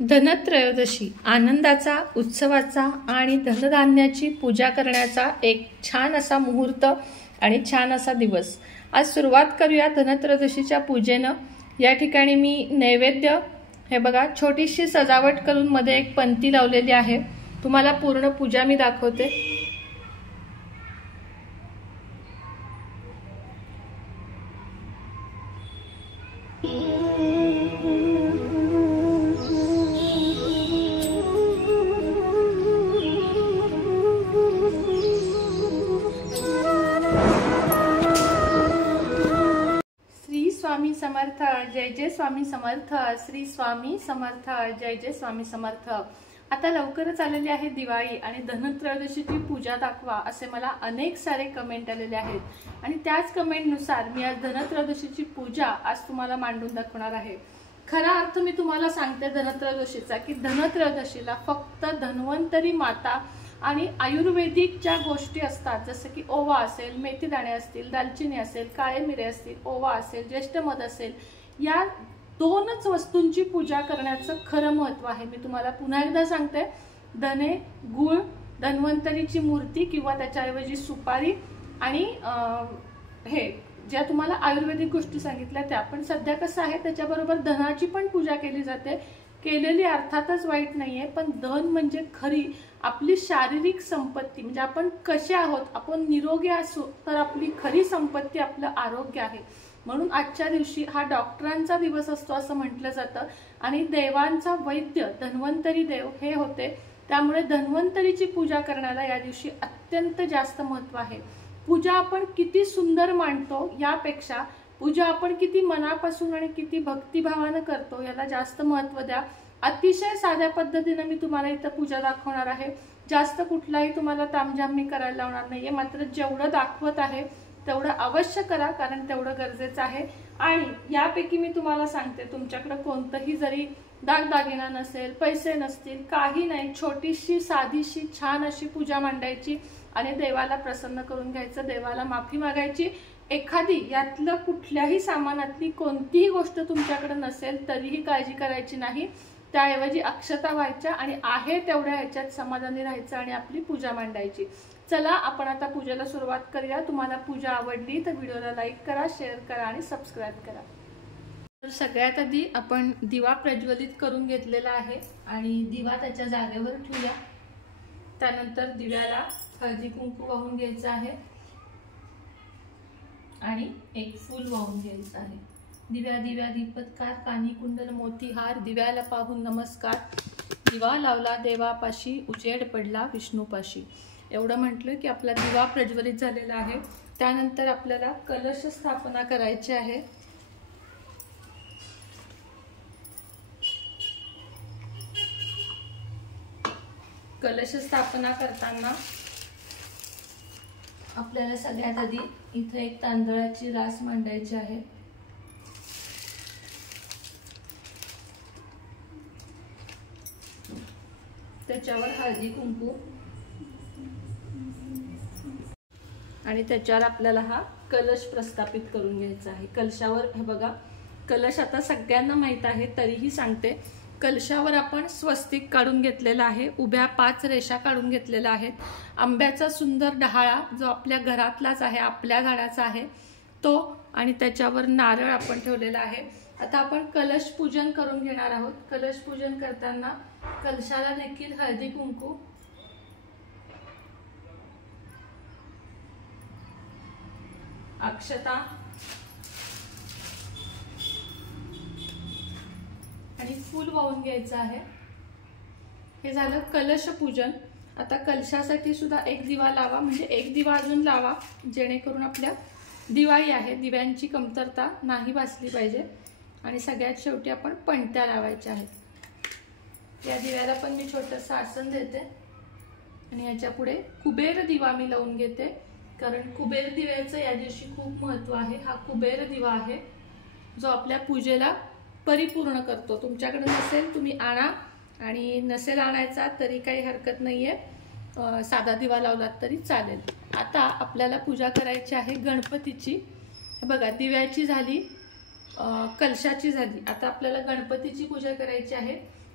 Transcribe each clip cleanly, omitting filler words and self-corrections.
धनत्रयोदशी आनंदाचा, उत्सवाचा आणि धनधान्याची पूजा करण्याचा एक छान असा मुहूर्त आणि छान असा दिवस। आज सुरुवात करूया धनत्रयोदशीच्या पूजेनं। या ठिकाणी मी नैवेद्य हे बघा छोटीशी सजावट करून मध्ये एक पंती लावलेली आहे। तुम्हाला पूर्ण पूजा मी दाखवते। स्वामी समर्थ, जय जय स्वामी समर्थ। श्री स्वामी समर्थ, जय जय स्वामी समर्थ। आता लवकरच आलेली आहे दिवाळी आणि धनत्रयोदशीची पूजा दाखवा असे मला अनेक सारे कमेंट आलेले आहेत आणि त्याच कमेंटनुसार मी आज धनत्रयोदशीची पूजा आज तुम्हाला मांडून दाखवणार आहे। खरा अर्थ मी तुम्हाला सांगते धनत्रयोदशीचा की धनत्रयोदशीला फक्त धन्वंतरी माता आणि आयुर्वेदिक ज्या गोष्टी असतात जसे की ओवा असेल, मेथी दाणे असतील, दालचिनी असेल, काळे मिरे असतील, ओवा असेल, ज्येष्ठ मध असेल, या दोनच वस्तूंची पूजा करण्याचं खरं महत्त्व आहे। मी तुम्हाला पुन्हा एकदा सांगते, धने, गुळ, धन्वंतरीची मूर्ती किंवा त्याच्याऐवजी सुपारी आणि हे ज्या तुम्हाला आयुर्वेदिक गोष्टी सांगितल्या त्या। पण सध्या कसं आहे त्याच्याबरोबर धनाची पण पूजा केली जाते। केलेली अर्थातच वाईट नाहीये, पण धन म्हणजे खरी आपली शारीरिक संपत्ती, म्हणजे आपण कसे आहोत, आपण निरोगी असू तर आपली खरी संपत्ती आपलं आरोग्य आहे। म्हणून आजच्या दिवशी हा डॉक्टरांचा दिवस असतो असं म्हटलं जातं आणि देवांचा वैद्य धन्वंतरी देव हे होते, त्यामुळे धन्वंतरीची पूजा करण्याला या दिवशी अत्यंत जास्त महत्त्व आहे। पूजा आपण किती सुंदर मांडतो यापेक्षा पूजा आपण किती मनापासून आणि किती भक्तिभावाने करतो याला जास्त महत्त्व द्या। अतिशय साध्या पद्धतीने मी तुम्हाला इथं पूजा दाखवणार आहे। जास्त कुठलाही तुम्हाला तामझाम मी करायला लावणार नाहीये, मात्र जेवढं दाखवत आहे तेवढं अवश्य करा, कारण तेवढं गरजेचं आहे। आणि यापैकी मी तुम्हाला सांगते, तुमच्याकडे कोणतंही जरी दागदागिना नसेल, पैसे नसतील, काही नाही, छोटीशी साधीशी छान अशी पूजा मांडायची आणि देवाला प्रसन्न करून घ्यायचं, देवाला माफी मागायची। एखादी यातलं कुठल्याही सामानातली कोणतीही गोष्ट तुमच्याकडे नसेल तरीही काळजी करायची नाही, त्याऐवजी अक्षता व्हायच्या आणि आहे तेवढ्या ह्याच्यात समाधानी राहायचं आणि आपली पूजा मांडायची। चला आपण आता पूजेला सुरुवात करूया। तुम्हाला पूजा आवडली तर व्हिडिओला लाईक करा, शेअर करा आणि सबस्क्राईब करा। तर सगळ्यात आधी आपण दिवा प्रज्वलित करून घेतलेला आहे आणि दिवा त्याच्या जागेवर ठेवूया। त्यानंतर दिव्याला हळदी कुंकू वाहून घ्यायचं आहे आणि एक फूल वाहून घ्यायचं आहे। दिव्या दिव्या दीपत्कार, कानी कुंडल मोती हार, दिव्याला पाहून नमस्कार, दिवा लावला देवापाशी, उजेड पडला विष्णूपाशी। एवढं म्हटलं की आपला दिवा प्रज्वलित झालेला आहे। त्यानंतर आपल्याला कलश स्थापना करायची आहे। कलश स्थापना करताना आपल्याला सगळ्यात आधी इथे एक तांदळाची रास मांडायची आहे। त्याच्यावर हळदी कुंकू आणि त्याच्यावर आपल्याला हा कलश प्रस्थापित करून घ्यायचा आहे। कलशावर हे बघा, कलश आता सगळ्यांना माहित आहे तरीही सांगते, कलशावर आपण स्वस्तिक काढून घेतलेला आहे, उभ्या 5 रेषा काढून घेतलेल्या आहेत, आंब्याचा सुंदर डहाळा जो आपल्या घरातलाच आहे, आपल्या झाडाचा आहे तो, आणि त्याच्यावर नारळ आपण ठेवलेला आहे। आता आपण कलश पूजन करून घेणार आहोत। कलश पूजन करताना कलशाला देखील हळदी कुंकू, अक्षता आणि फूल वाहून घ्यायचं आहे। हे झालं कलश पूजन। आता कलशासाठी सुद्धा एक दिवा लावा, म्हणजे एक दिवा अजून लावा, जेणेकरून आपल्या दिवाळी आहे, दिव्यांची कमतरता नाही भासली पाहिजे। आणि सगळ्यात शेवटी आपण पणत्या लावायच्या आहेत। या दिव्याला पण मी छोटंसं आसन देते आणि याच्या पुढे कुबेर दिवा मी लावून घेते, कारण कुबेर दिव्याचं या दिवशी खूप महत्त्व आहे। हा कुबेर दिवा आहे जो आपल्या पूजेला परिपूर्ण करतो। तुमच्याकडे नसेल तुम्ही आणा, आणि नसेल आणायचा तरी काही हरकत नाहीये, साधा दिवा लावलात तरी चालेल। आता आपल्याला पूजा करायची आहे गणपतीची। हे बघा, दिव्याची झाली, कलशाची झाली, आता आपल्याला गणपतीची पूजा करायची आहे।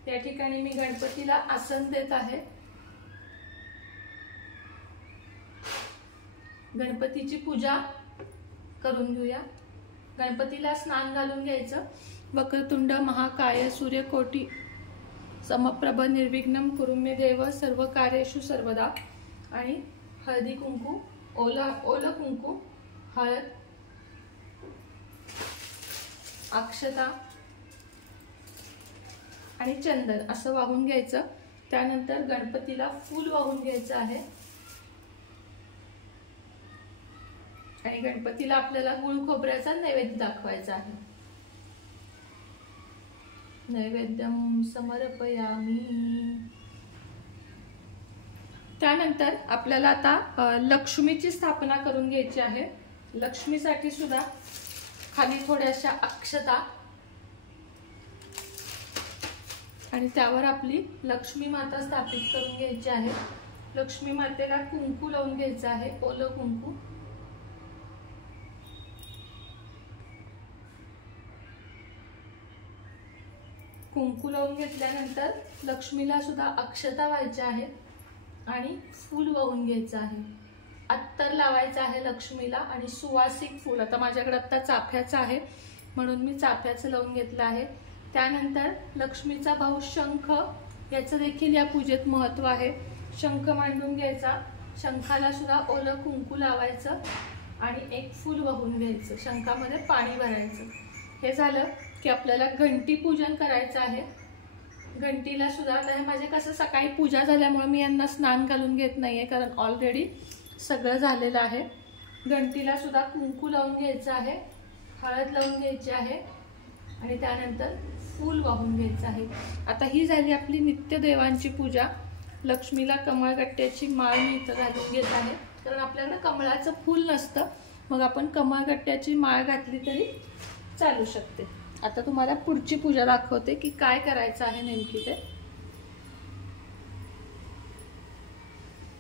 या ठिकाणी मी गणपतीला आसन देत आहे। गणपतीची पूजा करून घेऊया। गणपतीला स्नान घालून घ्यायचं। वक्रतुंड महाकाय सूर्यकोटी समप्रभ निर्विघ्नं कुरु मे देव सर्व कार्येषु सर्वदा। आणि हळदी कुंकू, ओलं कुंकू, हळद, अक्षता आणि चंदन असं वाहून घ्यायचं। त्यानंतर गणपतीला फूल वाहून घ्यायचं आहे आणि गणपतीला आपल्याला गुळ खोबऱ्याचा नैवेद्य दाखवायचा आहे। नैवेद्यम समर्पयामि। त्यानंतर आपल्याला आता लक्ष्मीची स्थापना करून घ्यायची आहे। लक्ष्मीसाठी सुद्धा खाली थोड्याशा अक्षता आणि त्यावर आपली लक्ष्मी माता स्थापित करून घ्यायची आहे। लक्ष्मी मातेला कुंकू लावून घ्यायचं आहे, ओलं कुंकू। कुंकू लावून घेतल्यानंतर लक्ष्मीला सुद्धा अक्षता व्हायच्या आहेत आणि फूल वाहून घ्यायचं आहे। अत्तर लावायचं आहे लक्ष्मीला आणि सुवासिक फूल, आता माझ्याकडे आता चाफ्याचं आहे म्हणून मी चाफ्याचं लावून घेतलं आहे। त्यानंतर लक्ष्मीचा भाऊ शंख, याचं देखील या पूजेत महत्त्व आहे। शंख मांडून घ्यायचा, शंखाला सुद्धा ओलं कुंकू लावायचं आणि एक फूल वाहून घ्यायचं, शंखामध्ये पाणी भरायचं। हे झालं की आपल्याला घंटी पूजन करायचं आहे। घंटीला सुद्धा आता माझे कसं सकाळी पूजा झाल्यामुळे मी यांना स्नान घालून घेत नाहीये, कारण ऑलरेडी सगळं झालेलं आहे। घंटीला सुद्धा कुंकू लावून घ्यायचं आहे, हळद लावून घ्यायची आहे आणि त्यानंतर फूल वाहून घ्यायचं आहे। आता ही झाली आपली नित्य देवांची पूजा। लक्ष्मीला कमळगट्ट्याची माळ मी इथं घालून घेत आहे, कारण आपल्याकडे कमळाचं फूल नसतं, मग आपण कमळगट्ट्याची माळ घातली तरी चालू शकते। आता तुम्हाला पुढची पूजा दाखवते की काय करायचं आहे नेमकी ते।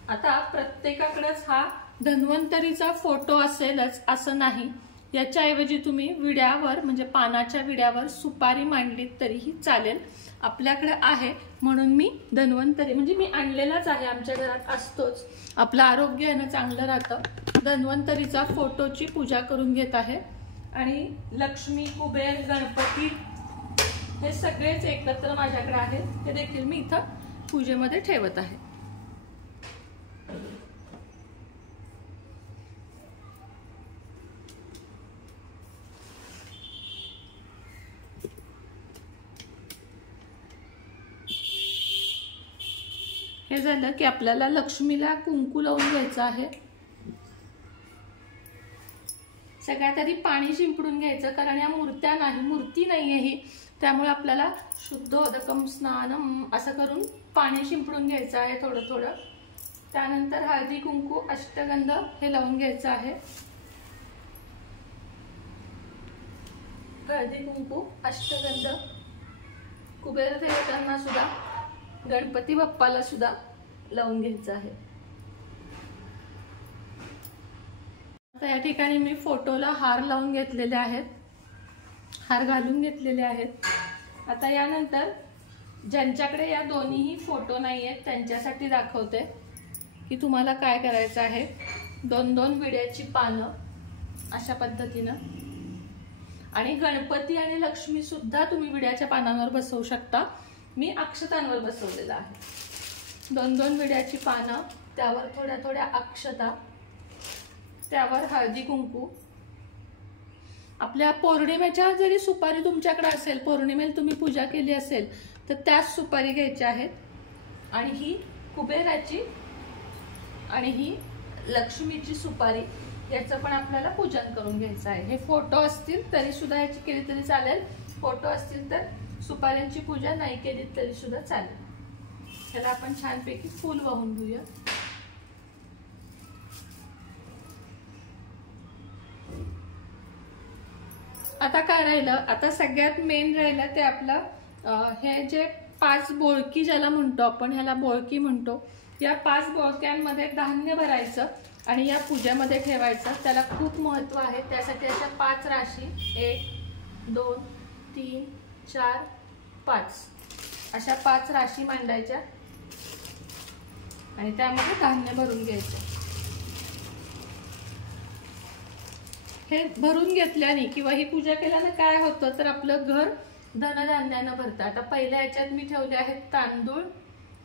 आता प्रत्येकाकडेच हा धन्वंतरीचा फोटो असेलच असं नाही, याच्याऐवजी तुम्ही विड्यावर म्हणजे पानाच्या विड्यावर सुपारी मांडलीत तरीही चालेल। आपल्याकडे आहे म्हणून मी धन्वंतरी म्हणजे मी आणलेलाच आहे, आमच्या घरात असतोच, आपलं आरोग्य यानं चांगलं राहतं। धन्वंतरीचा फोटोची पूजा करून घेत आहे आणि लक्ष्मी, कुबेर, गणपती हे सगळेच एकत्र माझ्याकडे आहेत, ते देखील मी इथं पूजेमध्ये ठेवत आहे। हे झालं की आपल्याला लक्ष्मीला कुंकू लावून घ्यायचं आहे। सगळ्यात आधी पाणी शिंपडून घ्यायचं, कारण या मूर्ती नाहीये ही, त्यामुळे आपल्याला शुद्धोदकम स्नानम असं करून पाणी शिंपडून घ्यायचं आहे थोडं थोडं। त्यानंतर हळदी कुंकू अष्टगंध हे लावून घ्यायचं आहे। हळदी कुंकू अष्टगंध कुबेर देवतांना सुद्धा, गणपती बाप्पाला सुद्धा लावून घ्यायचं आहे। आता या ठिकाणी मी फोटोला हार लावून घेतलेले आहेत, हार घालून घेतलेले आहेत। आता यानंतर ज्यांच्याकडे या दोन्हीही फोटो नाही आहेत त्यांच्यासाठी दाखवते की तुम्हाला काय करायचं आहे। दोन दोन विड्याची पानं अशा पद्धतीनं, आणि गणपती आणि लक्ष्मी सुद्धा तुम्ही विड्याच्या पानांवर बसवू शकता, मी अक्षतांवर बसवलेलं आहे। दोन दोन विड्याची पानं, त्यावर थोड्या थोड्या अक्षता, त्यावर हळदी कुंकू। आपल्या पौर्णिमेच्या जरी सुपारी तुमच्याकडे असेल, पौर्णिमेला तुम्ही पूजा केली असेल तर त्याच सुपारी घ्यायच्या आहेत आणि ही कुबेराची आणि ही लक्ष्मीची सुपारी, याचं पण आपल्याला पूजन करून घ्यायचं आहे। हे फोटो असतील तरी सुद्धा याची केली तरी चालेल, फोटो असतील तर सुपाऱ्यांची पूजा नाही केली तरी सुद्धा चालेल। त्याला आपण छानपैकी फूल वाहून घेऊया। आता काय राहिलं, आता सगळ्यात मेन राहिलं ते आपलं हे जे 5 बोळकी ज्याला म्हणतो आपण, ह्याला बोळकी म्हणतो, या 5 बोळक्यांमध्ये धान्य भरायचं आणि या पूजेमध्ये ठेवायचं। त्याला खूप महत्त्व आहे, त्यासाठी अशा 5 राशी 1 2 3 4 5 अशा 5 राशी मांडायच्या आणि त्यामध्ये धान्य भरून घ्यायचं। हे भरून घेतल्याने किंवा ही पूजा केल्याने काय होतं तर आपलं घर धनधान्यानं भरतं। आता पहिल्या याच्यात मी ठेवले आहेत तांदूळ,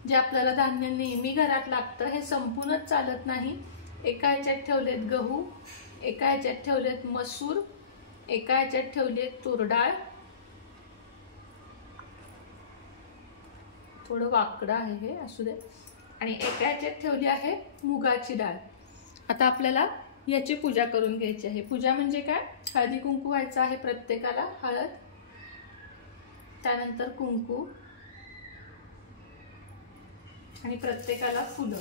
जे आपल्याला धान्य नेहमी घरात लागतं, हे संपूर्णच चालत नाही। एका याच्यात ठेवलेत गहू, एका याच्यात ठेवलेत मसूर, एका याच्यात ठेवलेत तूर डाळ, थोडं वाकडं आहे हे असू दे, आणि एका याच्यात ठेवली आहे मुगाची डाळ। आता आपल्याला याची पूजा करून घ्यायची आहे। पूजा म्हणजे काय, हळदी कुंकू व्हायचं आहे प्रत्येकाला, हळद, त्यानंतर कुंकू आणि प्रत्येकाला फुलं।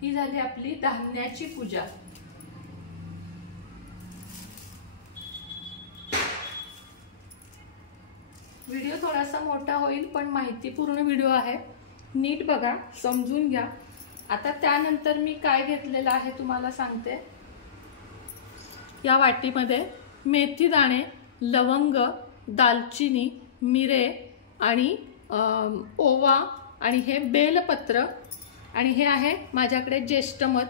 ही झाली आपली धान्याची पूजा। व्हिडिओ थोडासा मोठा होईल पण माहितीपूर्ण व्हिडिओ आहे, नीट बघा, समजून घ्या। आता त्यानंतर मी काय घेतलेलं आहे तुम्हाला सांगते। या वाटीमध्ये मेथी दाणे, लवंग, दालचिनी, मिरे आणि ओवा आणि हे बेलपत्र आणि हे आहे माझ्याकडे ज्येष्ठमध,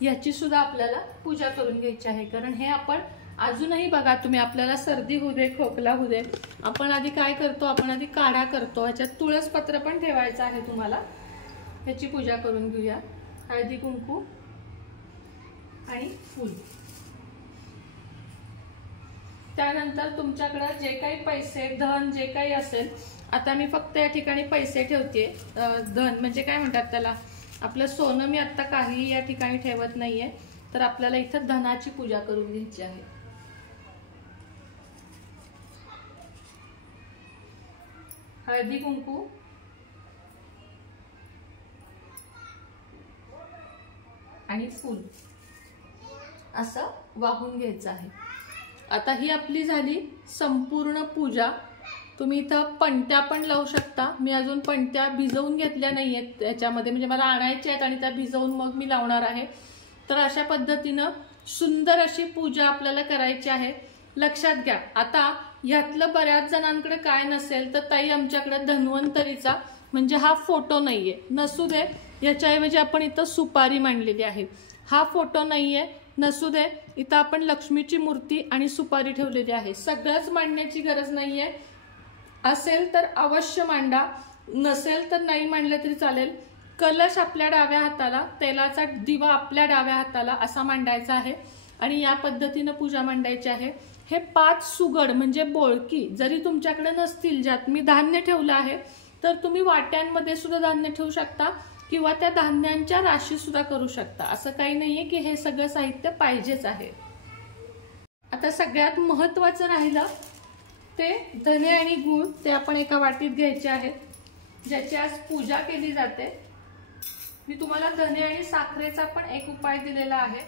याची सुद्धा आपल्याला पूजा करून घ्यायची आहे। कारण हे आपण अजूनही बघा तुम्ही, आपल्याला सर्दी होऊ दे, खोकला होऊ दे, आपण आधी काय करतो, आपण आधी काढा करतो, याच्यात तुळसपत्र पण ठेवायचं आहे तुम्हाला। याची पूजा करून घेऊया। हळदी कुंकू आणि फूल। त्यानंतर तुमच्याकडे जे काही पैसे, धन जे काही असेल, आता मी फक्त या ठिकाणी पैसे ठेवते। धन म्हणजे काय म्हणतात त्याला, आपलं सोनं मी आता काही या ठिकाणी ठेवत नाहीये, तर आपल्याला इथं धनाची पूजा करून घ्यायची आहे। हळदी कुंकू आणि फूल असं वाहून घ्यायचं आहे। आता ही आपली झाली संपूर्ण पूजा। तुम्ही इथं पणत्या पण लावू शकता। मी अजून पणत्या भिजवून घेतल्या नाहीयेत याच्यामध्ये, म्हणजे मला आणायच्या आहेत आणि त्या भिजवून मग मी लावणार आहे। तर अशा पद्धतीनं सुंदर अशी पूजा आपल्याला करायची आहे। लक्षात घ्या, आता ह्यातलं बऱ्याच जणांकडे काय नसेल तर ताई आमच्याकडे धन्वंतरीचा म्हणजे हा फोटो नाहीये, नसू दे, याच्याऐवजी आपण इथं सुपारी मांडलेली आहे। हा फोटो नाहीये, नसू दे, इथं आपण लक्ष्मीची मूर्ती आणि सुपारी ठेवलेली आहे। सगळंच मांडण्याची गरज नाहीये, असेल तर अवश्य मांडा, नसेल तर नाही मांडले तरी चालेल। कलश आपल्या डाव्या हाताला, तेलाचा दिवा आपल्या डाव्या हाताला असा मांडायचा आहे आणि या पद्धतीने पूजा मांडायची आहे। हे 5 सुगड म्हणजे बोळकी जरी तुमच्याकडे नसतील, ज्यात मी धान्य ठेवलं आहे, तर तुम्ही वाट्यांमध्ये सुद्धा धान्य ठेवू शकता किंवा त्या धान्यांच्या राशी सुद्धा करू शकता। असं काही नाहीये की हे सगळं साहित्य पाहिजेच आहे। आता सगळ्यात महत्त्वाचं राहिलं ते धने आणि गूळ, ते आपण एका वाटीत घ्यायचे आहेत, ज्याची आज पूजा केली जाते। मी तुम्हाला धने आणि साखरेचा पण एक उपाय दिलेला आहे।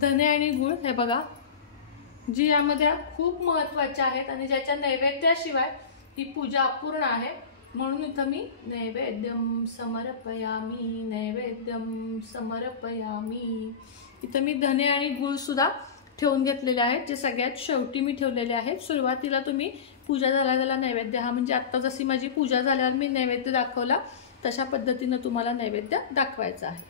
धने आणि गूळ हे बघा, जी यामध्ये खूप महत्त्वाचे आहेत आणि ज्याच्या नैवेद्याशिवाय ही पूजा अपूर्ण आहे, म्हणून इथं मी नैवेद्यम समर्पयामी, नैवेद्यम समर्पयामी, इथं मी धने आणि गूळ सुद्धा ठेवून घेतलेले आहेत, जे सगळ्यात शेवटी मी ठेवलेले आहेत। सुरुवातीला तुम्ही पूजा झाल्याला नैवेद्य हा, म्हणजे आता जशी माझी पूजा झाल्यावर मी नैवेद्य दाखवला तशा पद्धतीने तुम्हाला नैवेद्य दाखवायचा आहे।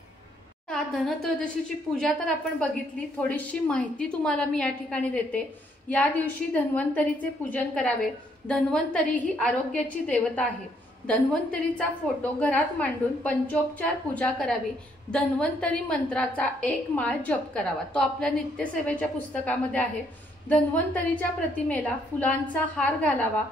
धनत्रयोदशीची पूजा तर आपण बघितली, थोडीशी माहिती तुम्हाला मी या ठिकाणी देते। या दिवशी धन्वंतरीचे पूजन करावे। धन्वंतरी ही आरोग्याची देवता आहे। धन्वंतरीचा फोटो घरात मांडून पंचोपचार पूजा करावी। धन्वंतरी मंत्राचा 1 माळ जप करावा, तो आपल्या नित्यसेवेच्या पुस्तकामध्ये आहे। धन्वंतरीच्या प्रतिमेला फुलांचा हार घालावा,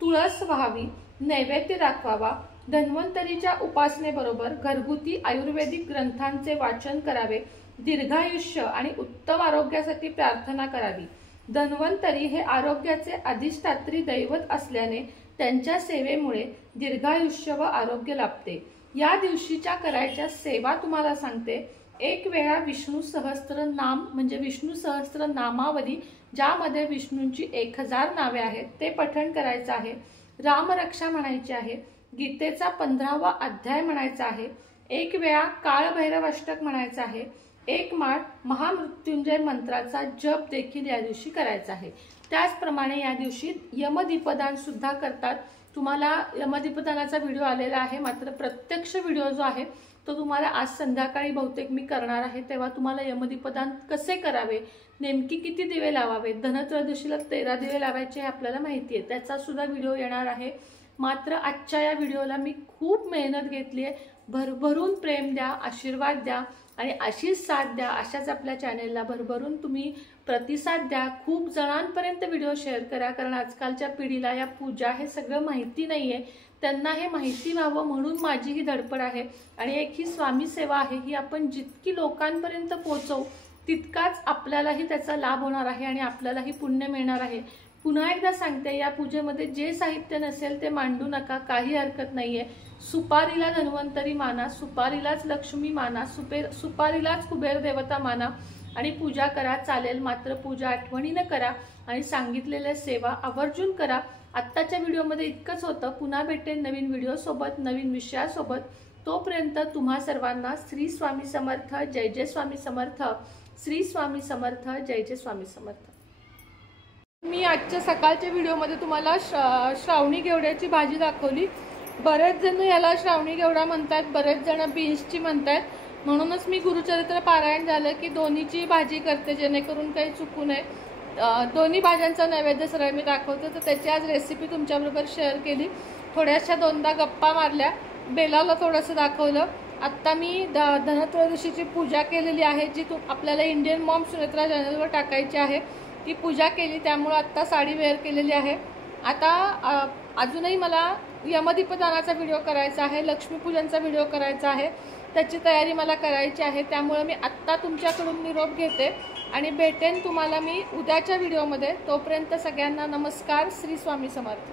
तुळस व्हावी, नैवेद्य दाखवावा। धन्वंतरीच्या उपासनेबरोबर घरगुती आयुर्वेदिक ग्रंथांचे वाचन करावे। दीर्घायुष्य आणि उत्तम आरोग्यासाठी प्रार्थना करावी। धन्वंतरी हे आरोग्याचे अधिष्ठात्री दैवत असल्याने त्यांच्या सेवेमुळे दीर्घायुष्य व आरोग्य लाभते। या दिवशीच्या करायच्या सेवा तुम्हाला सांगते। 1 वेळा विष्णू सहस्त्र नाम म्हणजे विष्णू सहस्त्र नामावली, ज्यामध्ये विष्णूंची 1000 नावे आहेत, ते पठण करायचं आहे। रामरक्षा म्हणायची आहे। गीतेचा 15वा अध्याय म्हणायचा आहे। 1 वेळा काळभैरव अष्टक म्हणायचा आहे। 1 माळ महामृत्युंजय मंत्राचा जप देखील या दिवशी करायचा आहे। त्याचप्रमाणे या दिवशी यमदीपदान सुद्धा करतात। तुम्हाला यमदीपदानाचा व्हिडिओ आलेला आहे, मात्र प्रत्यक्ष व्हिडिओ जो आहे तो तुम्हाला आज संध्याकाळी बहुतेक मी करणार आहे। तेव्हा तुम्हाला यमदीपदान कसे करावे, नेमकी किती दिवे लावावे, धनत्रयोदशीला 13 दिवे लावायचे हे आपल्याला माहिती आहे, त्याचा सुद्धा व्हिडिओ येणार आहे। मात्र आजच्या या व्हिडिओला मी खूप मेहनत घेतली आहे। भरभरून प्रेम द्या, आशीर्वाद द्या आणि अशीच साथ द्या। अशाच आपल्या चॅनेलला भरभरून तुम्ही प्रतिसाद द्या। खूप जणांपर्यंत व्हिडिओ शेअर करा, कारण आजकालच्या पिढीला या पूजा हे सगळं माहिती नाहीये, त्यांना हे माहिती व्हावं म्हणून माझी ही धडपड आहे। आणि एक ही स्वामी सेवा आहे, ही आपण जितकी लोकांपर्यंत पोहोचवू तितकाच आपल्यालाही त्याचा लाभ होणार आहे आणि आपल्यालाही पुण्य मिळणार आहे। पुन्हा एकदा सांगते, या पूजेमध्ये जे साहित्य नसेल ते मांडू नका, काही हरकत नाहीये। सुपारीला धन्वंतरी माना, सुपारीलाच लक्ष्मी माना, सुपारीलाच कुबेर देवता माना आणि पूजा करा, चालेल। मात्र पूजा आठवणीने करा आणि सांगितलेल्या सेवा आवर्जून करा। आत्ताच्या व्हिडिओमध्ये इतकंच होतं। पुन्हा भेटेन नवीन व्हिडिओ सोबत, नवीन विषयासोबत। तोपर्यंत तुम्हा सर्वांना श्री स्वामी समर्थ, जय जय स्वामी समर्थ, श्री स्वामी समर्थ, जय जय स्वामी समर्थ। मी आजच्या सकाळच्या व्हिडिओमध्ये तुम्हाला श्रावणी घेवड्याची भाजी दाखवली। बरेच जण याला श्रावणी घेवडा म्हणतात, बरेच जण बीन्सची म्हणतात, म्हणूनच मी गुरुचरित्र पारायण झालं की दोन्हीची भाजी करते, जेणेकरून काही चुकू नये। दोन्ही भाज्यांचा नैवेद्य सरळ मी दाखवते, तर त्याची आज रेसिपी तुमच्याबरोबर शेअर केली। थोड्याशा दोनदा गप्पा मारल्या, बेलाला थोडंसं दाखवलं। आत्ता मी धनत्रयोदशीची पूजा केलेली आहे, जी आपल्याला इंडियन मॉम सुनेत्रा चॅनलवर टाकायची आहे। ती पूजा केली, त्यामुळे आत्ता साडी वेअर केलेली आहे। आता अजूनही मला यमदीपदानाचा व्हिडिओ करायचा आहे, लक्ष्मीपूजनचा व्हिडिओ करायचा आहे, त्याची तयारी मला करायची आहे। त्यामुळे मी आत्ता तुमच्याकडून निरोप घेते आणि भेटेन तुम्हाला मी उद्याच्या व्हिडिओमध्ये। तोपर्यंत सगळ्यांना नमस्कार, श्री स्वामी समर्थ।